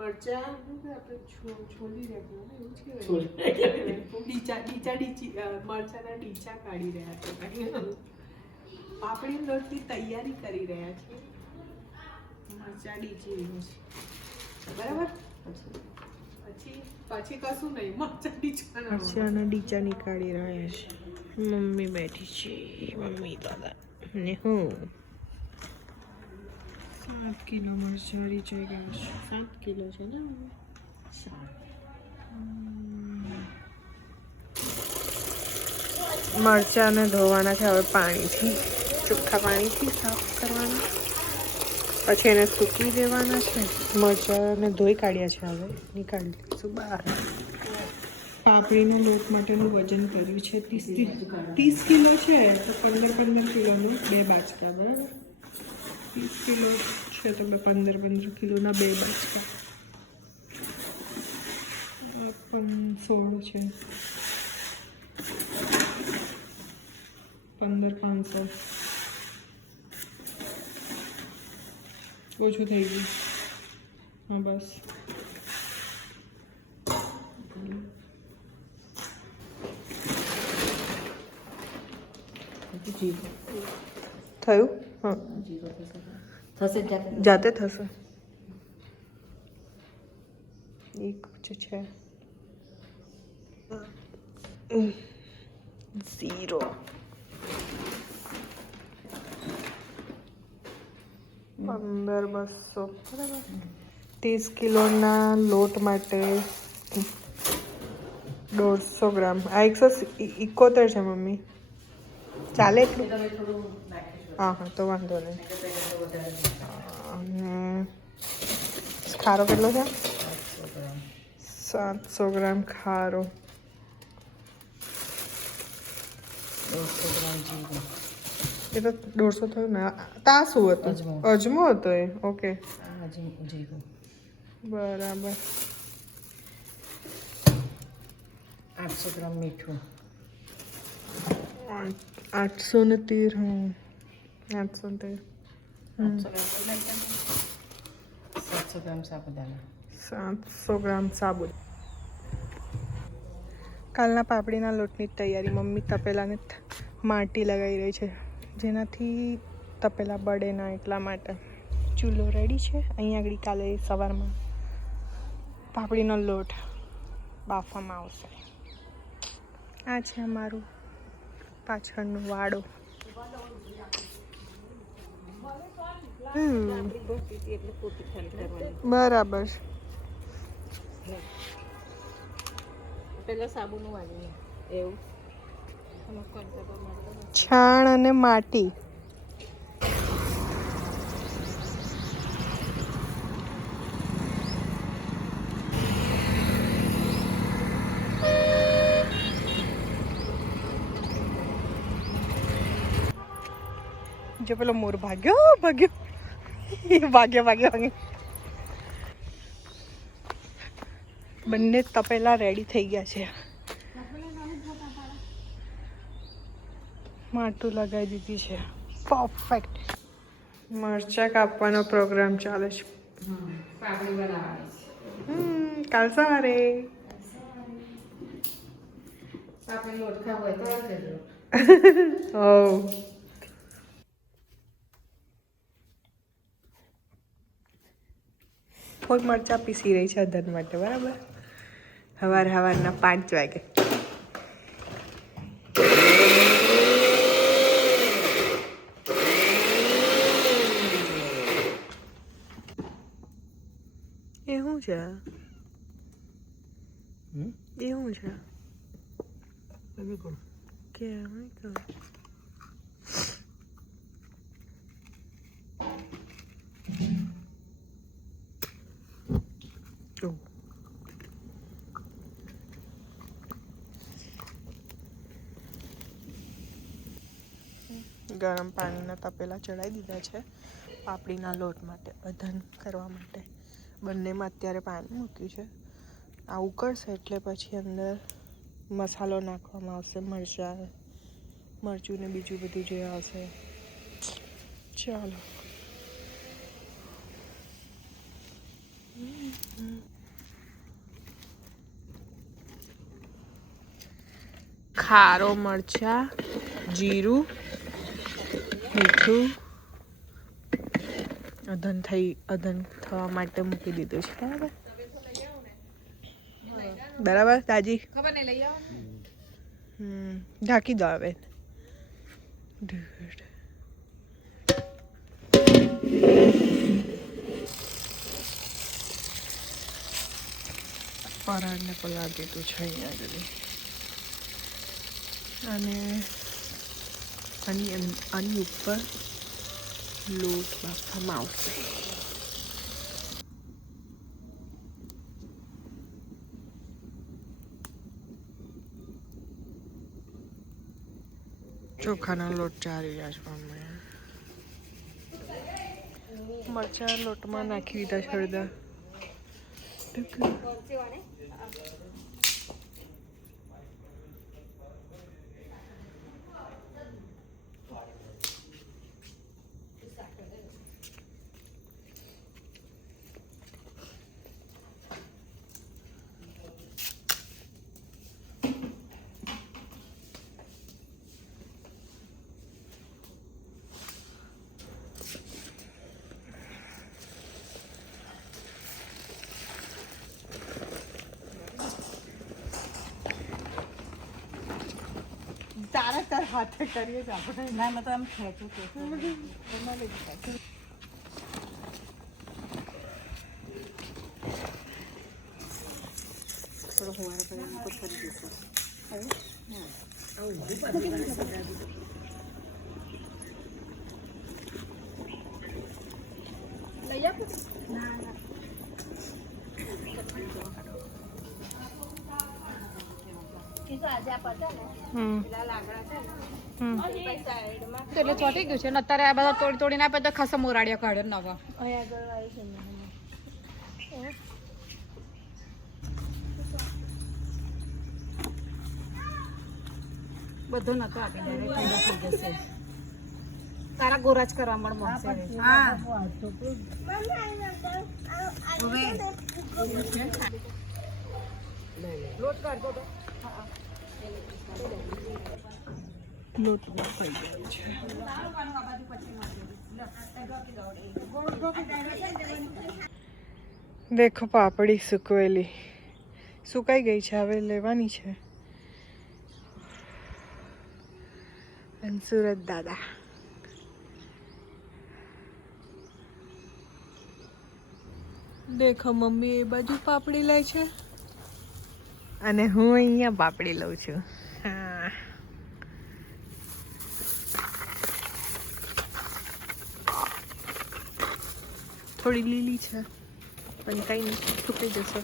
મરચા આપણે છોલી રહ્યા એવું જ કહેવાય મરચાના ડીચા કાઢી રહ્યા છે પાપડી લોટની તૈયારી કરી રહ્યા છે મરચા ડીચી રહ્યું છે બરાબર પછી કશું નહીં મરચાના ડીચા નીકાળી રહ્યા છે મમ્મી બેઠી છે મમ્મી દાદા ને હું 7 કિલો મરચાં રીચાઈ ગયા છે 7 કિલો છે ને મરચાંને ધોવાના છે હવે પાણીથી ચોખ્ખા પાણીથી સાફ કરવાના પછી એને સૂકવી દેવાના છે મરચાંને ધોઈ કાઢ્યા છે હવે નીકાળી લઈશું બહાર પાપડીનો લોટ માટેનું વજન કર્યું છે 30 કિલો છે તો 15 કિલોનું 2 બાચકા બરાબર 30 કિલો છે તો 15 કિલોના 2 બાચકા 16 છે 15,500 ઓછું થઈ ગયું હા બસ થયું હા થશે જાતે થશે એક છે 0 15,200 બરાબર 30 કિલોના લોટ માટે 150 ગ્રામ આ 171 છે મમ્મી ચાલે એટલું હા હા તો વાંધો નહીં અને ખારો કેટલો છે 700 ગ્રામ ખારો 150 ગ્રામ જીરું એ તો 150 થયું ને તા શું હતું અજમો હતો એ ઓકે જીરું બરાબર 800 ગ્રામ મીઠું 813 હા 813 700 ગ્રામ સાબુદાણા 700 ગ્રામ સાબુત કાલના પાપડીના લોટની તૈયારી મમ્મી તપેલાને માટી લગાવી રહી છે જેનાથી તપેલા બળે ના એટલા માટે ચૂલો રેડી છે અહીંયા આગળ કાલે સવારમાં પાપડીનો લોટ બાફવામાં આવશે આ છે અમારું પાછળનું વાડો બરાબર પેલા સાબુનું વાળીએ એવું છાણ અને માટી જો પેલો મોર ભાગ્યો બંને તપેલા રેડી થઈ ગયા છે માટું લગાવી દીધી છે પરફેક્ટ મરચાં કાપવાનો પ્રોગ્રામ ચાલે છે પાપડી બનાવવાની કાલ સવારે પાપડી લોટ ખાવો હોય તો કરજો ઓ કોઈ મરચાં પીસી રહી છે અધન માટે બરાબર સવારના 5 વાગે એ શું છે કે ગરમ પાણીના તપેલા ચડાવી દીધા છે પાપડીના લોટ માટે અધન કરવા માટે બંનેમાં અત્યારે પાણી મૂક્યું છે આ ઉકળશે એટલે પછી અંદર મસાલો નાખવામાં આવશે મરચું ને બીજું બધું જે આવશે ચાલો ખારો મરચા, જીરું, મીઠું અધન થવા માટે મૂકી દીધું છે. બરાબર તાજી ખબર નહીં લઈ આવો. ઢાંકી દો હવે. પરાળને પલાળી દીધું છે અહીંયા સુધી. અને આની ઉપર લોટ બાફવામાં આવશે. ચોખાના લોટ ચારી રહ્યા છે મમ્મી. મરચાં લોટમાં નાખી દીધા છે અડધા. તાર હાથે કરીએ જ આપણે. ના મેં તો આમ ખેંચું કે થોડો હુવારો કરે તો ફરી જશે. લઈ આપો. એટલે ચોટી ગયું છે ને અત્યારે આ બધા તોડીને આપે તો ખાસા મોરાડિયા કાઢે નવા. બધું નતો આપી દે ઠંડા થઈ જશે. તારા ગોરા જ કરવા મળશે. લોટ કાઢો તો લોટ બફાઈ ગયો છે. દેખો પાપડી સુકાઈ ગઈ છે. હવે લેવાની છે. અને સુરત દાદા દેખો મમ્મી એ બાજુ પાપડી લે છે અને હું અહીંયા પાપડી લઉં છું. હા થોડી લીલી છે પણ કઈ નહીં સુકાઈ જશે.